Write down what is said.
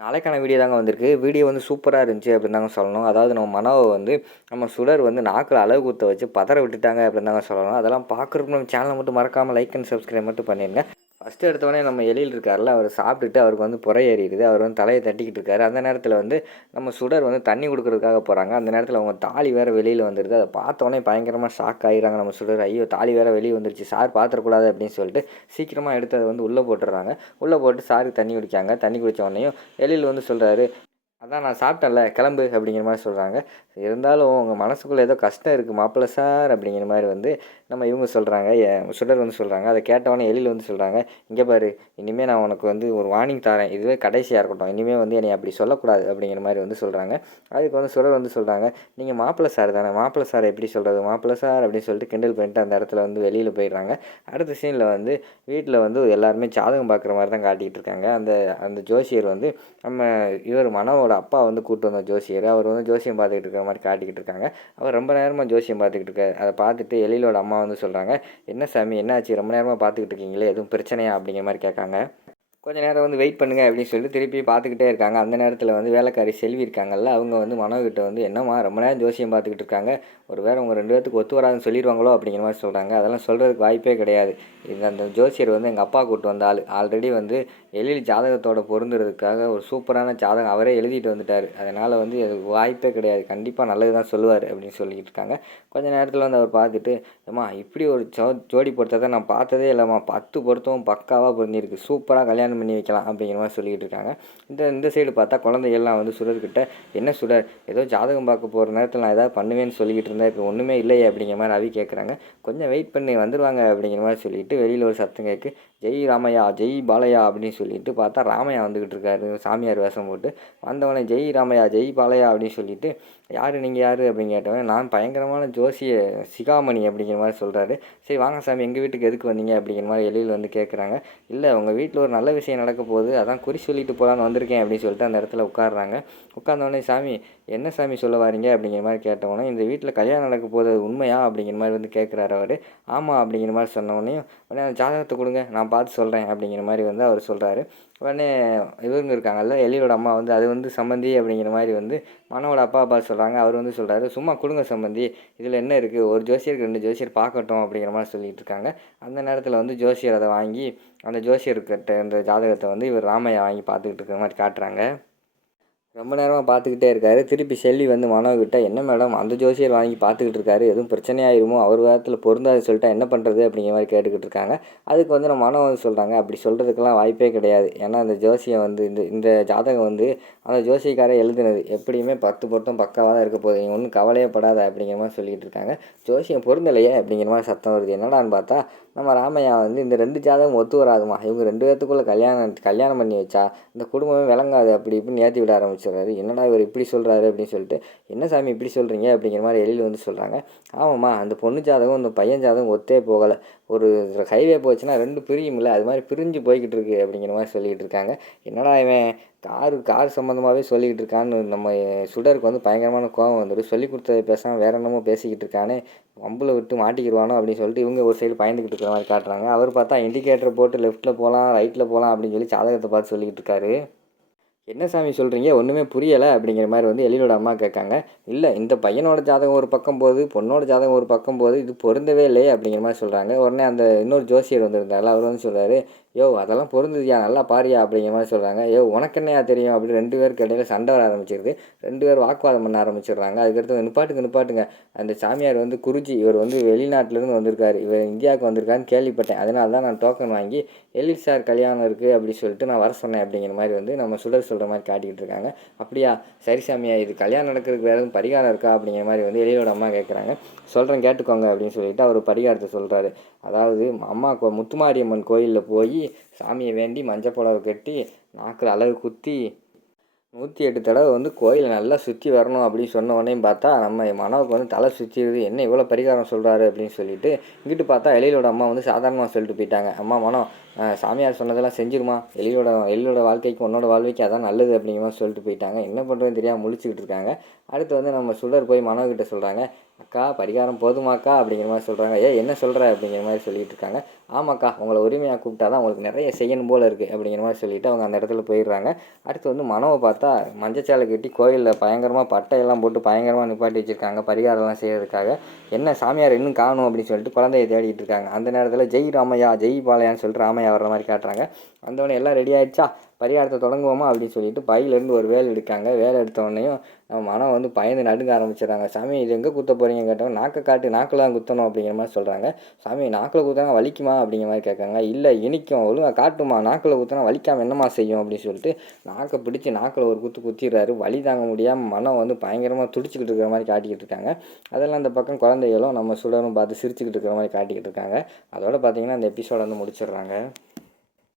நாளைக்கான வீடியோ தாங்க வந்திருக்கு. வீடியோ வந்து சூப்பரா இருந்துச்சு அப்படின்னு தாங்க சொல்லணும். அதாவது நம்ம மனோவ வந்து நம்ம சுடர் வந்து நாக்குல அலகு குத்த வச்சு பதற விட்டுட்டாங்க அப்படின்னு தாங்க சொல்லணும். அதெல்லாம் பார்க்குறதுக்கு நம்ம சேனலை மட்டும் மறக்காமல் லைக் அண்ட் சப்ஸ்கிரைப் மட்டும் பண்ணிடுங்க. ஃபஸ்ட்டு எடுத்தோடனே நம்ம எழில் இருக்கார்ல, அவர் சாப்பிட்டுட்டு அவருக்கு வந்து புறை ஏறிடுது. அவர் வந்து தலையை தட்டிக்கிட்டு இருக்காரு. அந்த நேரத்தில் வந்து நம்ம சுடர் வந்து தண்ணி கொடுக்குறதுக்காக போகிறாங்க. அந்த நேரத்தில் அவங்க தாலி வேறு வெளியில் வந்துடுது. அதை பார்த்தோன்னே பயங்கரமாக ஷாக் ஆகிடுறாங்க நம்ம சுடர். ஐயோ, தாலி வேறு வெளியே வந்துருச்சு, சார் பார்த்துடக்கூடாது அப்படின்னு சொல்லிட்டு சீக்கிரமாக எடுத்து அதை வந்து உள்ளே போட்டுடுறாங்க. உள்ளே போட்டு சாருக்கு தண்ணி குடிக்காங்க. தண்ணி குடித்த உடனேயும் எழில் வந்து சொல்கிறாரு, அதான் நான் சாப்பிட்டேன்ல கிளம்பு அப்படிங்கிற மாதிரி சொல்கிறாங்க. இருந்தாலும் உங்கள் மனசுக்குள்ளே ஏதோ கஷ்டம் இருக்குது மாப்பிள்ளை சார் அப்படிங்கிற மாதிரி வந்து நம்ம இவங்க சொல்கிறாங்க, சுடர் வந்து சொல்கிறாங்க. அதை கேட்டவொடனே எழில் வந்து சொல்கிறாங்க, இங்கே பாரு, இனிமேல் நான் உனக்கு வந்து ஒரு வார்னிங் தரேன், இதுவே கடைசியாக இருக்கட்டும், இனிமேல் வந்து என்னை அப்படி சொல்லக்கூடாது அப்படிங்கிற மாதிரி வந்து சொல்கிறாங்க. அதுக்கு வந்து சுடர் வந்து சொல்கிறாங்க, நீங்கள் மாப்பிள்ளை சார் தானே, மாப்பிள்ளை சார் எப்படி சொல்கிறது, மாப்பிள்ளை சார் அப்படின்னு சொல்லிட்டு கிண்டல் பண்ணிட்டு அந்த இடத்துல வந்து வெளியில் போயிடுறாங்க. அடுத்த சீனில் வந்து வீட்டில் வந்து எல்லாருமே ஜாதகம் பார்க்குற மாதிரி தான் காட்டிகிட்டு இருக்காங்க. அந்த அந்த ஜோசியர் வந்து நம்ம இவர் மனோவோட அப்பா வந்து கூப்பிட்டு வந்த ஜோசியர், அவர் வந்து ஜோசியம் பார்த்துக்கிட்டு இருக்கிற மாதிரி காட்டிக்கிட்டு இருக்காங்க. அவர் ரொம்ப நேரமாக ஜோசியம் பார்த்துக்கிட்டு இருக்காரு. அதை பார்த்துட்டு எழிலோட அம்மா வந்து சொல்கிறாங்க, என்ன சாமி என்னாச்சு, ரொம்ப நேரமாக பார்த்துக்கிட்டு இருக்கீங்களே, எதுவும் பிரச்சனையா அப்படிங்கிற மாதிரி கேட்காங்க. கொஞ்சம் நேரம் வந்து வெயிட் பண்ணுங்க அப்படின்னு சொல்லிட்டு திருப்பி பார்த்துக்கிட்டே இருக்காங்க. அந்த நேரத்தில் வந்து வேலைக்காரி செல்வி இருக்காங்கல்ல, அவங்க வந்து மனோகிட்ட வந்து என்னம்மா ரொம்ப நேரம் ஜோசியம் பார்த்துக்கிட்டு இருக்காங்க, ஒரு வேறு உங்கள் 2 பேத்துக்கு ஒத்து வராதுன்னு சொல்லிடுவாங்களோ அப்படிங்கிற மாதிரி சொல்கிறாங்க. அதெல்லாம் சொல்கிறதுக்கு வாய்ப்பே கிடையாது. அந்த ஜோசியர் வந்து எங்கள் அப்பா கூப்பிட்டு வந்த ஆள். ஆல்ரெடி வந்து எழில் ஜாதகத்தோட பொருந்துறதுக்காக ஒரு சூப்பரான ஜாதகம் அவரே எழுதிட்டு வந்துட்டார். அதனால் வந்து அதுக்கு வாய்ப்பே கிடையாது, கண்டிப்பாக நல்லது தான் சொல்லுவார் அப்படின்னு சொல்லிக்கிட்டு இருக்காங்க. கொஞ்சம் நேரத்தில் வந்து அவர் பார்த்துட்டு, ஏம்மா இப்படி ஒரு ஜோடி பொருத்தத்தை நான் பார்த்ததே இல்லைம்மா, 10 பொருத்தமும் பக்காவாக பொருந்திருக்கு, சூப்பராக கல்யாணம் பண்ணி வைக்கலாம் அப்படிங்கிற மாதிரி சொல்லிக்கிட்டு இருக்காங்க. இந்த சைடு பார்த்தா குழந்தைகள்லாம் வந்து சுடர்கிட்ட, என்ன சுடர், ஏதோ ஜாதகம் பார்க்க போகிற நேரத்தில் நான் ஏதாவது பண்ணுவேன்னு சொல்லிக்கிட்டு இருந்தேன், இப்போ ஒன்றுமே இல்லையே அப்படிங்கிற மாதிரி அவி கேட்குறாங்க. கொஞ்சம் வெயிட் பண்ணி வந்துடுவாங்க அப்படிங்கிற மாதிரி சொல்லிட்டு வெளியில் ஒரு சத்தம் கேட்கு, ஜெய் ராமையா ஜெய் பாலையா அப்படின்னு சொல்லிட்டு பார்த்தா ராமையா வந்துக்கிட்டு இருக்காரு சாமியார் வேஷம் போட்டு. வந்தவனே ஜெய் ராமையா ஜெய் பாலையா அப்படின்னு சொல்லிட்டு, யார் நீங்கள் யார் அப்படின்னு கேட்டவன், நான் பயங்கரமான ஜோசிய சிகாமணி அப்படிங்கிற மாதிரி சொல்கிறாரு. சரி வாங்க சாமி, எங்கள் வீட்டுக்கு எதுக்கு வந்தீங்க அப்படிங்கிற மாதிரி எழில் வந்து கேட்குறாங்க. இல்லை, உங்கள் வீட்டில் ஒரு நல்ல விஷயம் நடக்க போகுது, அதான் குறி சொல்லிட்டு போகலான்னு வந்திருக்கேன் அப்படின்னு சொல்லிட்டு அந்த இடத்துல உட்காடுறாங்க. உட்காந்தவொடனே சாமி என்ன சாமி சொல்ல வாரீங்க அப்படிங்கிற மாதிரி கேட்டவொடனே, இந்த வீட்டில் கல்யாணம் நடக்க போகுது, அது உண்மையா அப்படிங்கிற மாதிரி வந்து கேட்குறாரு அவர். ஆமாம் அப்படிங்கிற மாதிரி சொன்னவொடனே, உடனே அந்த ஜாதகத்தை கொடுங்க நான் பார்த்து சொல்கிறேன் அப்படிங்கிற மாதிரி வந்து அவர் சொல்கிறாரு. உடனே இவங்க இருக்காங்கல்ல எழிலோட அம்மா வந்து, அது வந்து சம்மந்தி அப்படிங்கிற மாதிரி வந்து மனோட அப்பா பார்த்து சொல்கிறாங்க. அவர் வந்து சொல்கிறாரு, சும்மா கொடுங்க சம்மந்தி, இதில் என்ன இருக்குது, ஒரு ஜோசியருக்கு 2 ஜோசியர் பார்க்கட்டும் அப்படிங்கிற மாதிரி சொல்லிகிட்டு இருக்காங்க. அந்த நேரத்தில் வந்து ஜோசியர் அதை வாங்கி அந்த ஜோசியர்கிட்ட இந்த ஜாதகத்தை வந்து இவர் ராமையா வாங்கி பார்த்துக்கிட்டு இருக்கிற மாதிரி காட்டுறாங்க. ரொம்ப நேரமாக பார்த்துக்கிட்டே இருக்காரு. திருப்பி செல்வி வந்து மனோகிட்ட, என்ன மேடம் அந்த ஜோசியர் வாங்கி பார்த்துக்கிட்டு இருக்காரு, எதுவும் பிரச்சனையாயிருமோ, அவர் வாரத்தில் பொருந்தாது சொல்லிட்டா என்ன பண்ணுறது அப்படிங்கிற மாதிரி கேட்டுக்கிட்டு இருக்காங்க. அதுக்கு வந்து நம்ம மனோ வந்து சொல்கிறாங்க, அப்படி சொல்கிறதுக்கெல்லாம் வாய்ப்பே கிடையாது. ஏன்னா அந்த ஜோசியம் வந்து இந்த இந்த ஜாதகம் வந்து அந்த ஜோசியக்காரே எழுதுனது, எப்படியுமே 10 பொருத்தம் பக்காவாக தான் இருக்க போகுது, நீங்கள் ஒன்றும் கவலையே படாத அப்படிங்கிற மாதிரி சொல்லிகிட்டு இருக்காங்க. ஜோசியம் பொருந்தலையே அப்படிங்கிற மாதிரி சத்தம் வருது. என்னடான்னு பார்த்தா நம்ம ராமையா வந்து, இந்த 2 ஜாதகம் ஒத்து வராதுமா, இவங்க 2 பேர்த்துக்குள்ளே கல்யாணம் பண்ணி வச்சா இந்த குடும்பமே விளங்காது அப்படி இப்படின்னு ஏற்றி விட ஆரம்பிச்சிடுறாரு. என்னடா இவர் இப்படி சொல்கிறாரு அப்படின்னு சொல்லிட்டு, என்ன சாமி இப்படி சொல்கிறீங்க அப்படிங்கிற மாதிரி எழில் வந்து சொல்கிறாங்க. ஆமாம்மா, அந்த பொண்ணு ஜாதகம் இந்த பையன் ஜாதகம் ஒத்தே போகலை, ஒரு ஹைவே போச்சுன்னா 2 பிரியும்ல, அது மாதிரி பிரிஞ்சு போய்கிட்டு இருக்கு அப்படிங்கிற மாதிரி சொல்லிக்கிட்டு இருக்காங்க. என்னடா இவன் கார் சம்மந்தமாகவே சொல்லிக்கிட்டு இருக்கான்னு நம்ம சுடருக்கு வந்து பயங்கரமான கோபம் வந்துடும். சொல்லி கொடுத்ததை பேசாமல் வேற என்னமோ பேசிக்கிட்டு இருக்கானே, வம்பில் விட்டு மாட்டிக்கிடுவானோ அப்படின்னு சொல்லிட்டு இவங்க ஒரு சைடு பயந்துக்கிட்டு இருக்கிற மாதிரி காட்டுறாங்க. அவர் பார்த்தா இண்டிகேட்டர் போட்டு லெஃப்ட்டில் போகலாம் ரைட்டில் போகலாம் அப்படின்னு சொல்லி ஜாதகத்தை பார்த்து சொல்லிக்கிட்டு இருக்காரு. என்ன சாமி சொல்கிறீங்க, ஒன்றுமே புரியலை அப்படிங்கிற மாதிரி வந்து எழிலோட அம்மா கேட்காங்க. இல்லை, இந்த பையனோட ஜாதகம் ஒரு பக்கம் போகுது, பொண்ணோட ஜாதகம் ஒரு பக்கம் போகுது, இது பொருந்தவே இல்லையே அப்படிங்கிற மாதிரி சொல்கிறாங்க. உடனே அந்த இன்னொரு ஜோசியர் வந்திருந்தால அவர் வந்து சொல்கிறாரு, யோ அதெல்லாம் பொருந்துதியா, நல்லா பாரியா அப்படிங்கிற மாதிரி சொல்கிறாங்க. யோ உனக்கு என்னையா தெரியும் அப்படி 2 பேருக்கு இடையில சண்டை வர ஆரம்பிச்சிருது. 2 பேர் வாக்குவாதம் பண்ண ஆரம்பிச்சிடுறாங்க. அதுக்கடுத்து நிப்பாட்டுங்க, அந்த சாமியார் வந்து குருஜி, இவர் வந்து வெளிநாட்டிலேருந்து வந்திருக்காரு, இவர் இந்தியாவுக்கு வந்திருக்காருன்னு கேள்விப்பட்டேன், அதனால தான் நான் டோக்கன் வாங்கி எழில் சார் கல்யாணம் இருக்குது அப்படி சொல்லிட்டு நான் வர சொன்னேன் அப்படிங்கிற மாதிரி வந்து நம்ம சுடர் சொல்கிற மாதிரி காட்டிக்கிட்டு இருக்காங்க. அப்படியா, சரி சாமியா, இது கல்யாணம் நடக்கிறதுக்கு வேறு எதுவும் பரிகாரம் இருக்கா அப்படிங்கிற மாதிரி வந்து எழிலோட அம்மா கேட்குறாங்க. சொல்கிறேன் கேட்டுக்கோங்க அப்படின்னு சொல்லிட்டு அவர் பரிகாரத்தை சொல்கிறாரு. அதாவது அம்மா முத்துமாரியம்மன் கோயிலில் போய் சாமியை வேண்டி மஞ்சள் புடவை கட்டி நாக்கில் அலகு குத்தி 108 தடவை வந்து கோயிலை நல்லா சுற்றி வரணும் அப்படின்னு சொன்ன உடனே பார்த்தா நம்ம மனோவுக்கு வந்து தலை சுற்றிடுது. என்ன இவ்வளோ பரிகாரம் சொல்கிறாரு அப்படின்னு சொல்லிட்டு இங்கிட்டு பார்த்தா எழிலோட அம்மா வந்து சாதாரணமாக சொல்லிட்டு போயிட்டாங்க. அம்மா மனோ, சாமியார் சொன்னதெல்லாம் செஞ்சிருமா, எழிலோட வாழ்க்கைக்கு உன்னோட வாழ்க்கைக்கு அதான் நல்லது அப்படிங்கிற மாதிரி சொல்லிட்டு போயிட்டாங்க. என்ன பண்ணுறதுன்னு தெரியாமல் முழிச்சுக்கிட்டு இருக்காங்க. அடுத்து வந்து நம்ம சுடர் போய் மனோகிட்ட சொல்கிறாங்க, அக்கா பரிகாரம் போதுமாக்கா அப்படிங்கிற மாதிரி சொல்கிறாங்க. என்ன சொல்கிற அப்படிங்கிற மாதிரி சொல்லிட்டு இருக்காங்க. ஆமாக்கா உங்களை உரிமையாக கூப்பிட்டா தான் உங்களுக்கு நிறைய செய்யணும் போல் இருக்குது அப்படிங்கிற மாதிரி சொல்லிவிட்டு அவங்க அந்த இடத்துல போயிடுறாங்க. அடுத்து வந்து மனோவை பார்த்தா மஞ்சச்சாலை கட்டி கோயிலில் பயங்கரமாக பட்டையெல்லாம் போட்டு பயங்கரமாக நிப்பாட்டி வச்சுருக்காங்க பரிகாரம்லாம் செய்கிறதுக்காக. என்ன சாமியார் இன்னும் காணும் அப்படின்னு சொல்லிட்டு குழந்தைய தேடிட்டு இருக்காங்க. அந்த நேரத்தில் ஜெய் ராமையா ஜெய் பாலையான்னு சொல்லிட்டு ராமையா வர்ற மாதிரி காட்டுறாங்க. வந்தவொடனே எல்லாம் ரெடி ஆகிடுச்சா பரிகாரத்தை தொடங்குவோமா அப்படின்னு சொல்லிட்டு பையிலேருந்து ஒரு வேலை எடுக்காங்க. வேலை எடுத்தவொடனையும் மனம் வந்து பயந்து நடுங்க ஆரம்பிச்சிடறாங்க. சாமி இது எங்கே குத்த போகிறீங்க கேட்டவங்க நாக்கை காட்டு நாக்கில் தான் குத்தணும் அப்படிங்கிற மாதிரி சொல்கிறாங்க. சாமி நாக்கில் குத்தினா வலிக்குமா அப்படிங்கிற மாதிரி கேட்காங்க. இல்லை இனிக்கும் ஒழுங்காக காட்டுமா நாக்கில் குத்தினா வலிக்காமல் என்னமா செய்யும் அப்படின்னு சொல்லிட்டு நாக்கை பிடிச்சி நாக்கில் ஒரு குத்திடுறாரு. வலி தாங்க முடியாமல் மனம் வந்து பயங்கரமாக துடிச்சிக்கிட்டு இருக்கிற மாதிரி காட்டிக்கிட்டு இருக்காங்க. அதெல்லாம் அந்த பக்கம் குழந்தைகளும் நம்ம சுடரும் பார்த்து சிரிச்சுக்கிட்டு இருக்கிற மாதிரி காட்டிக்கிட்டு இருக்காங்க. அதோட பார்த்தீங்கன்னா அந்த எபிசோட வந்து முடிச்சிடுறாங்க.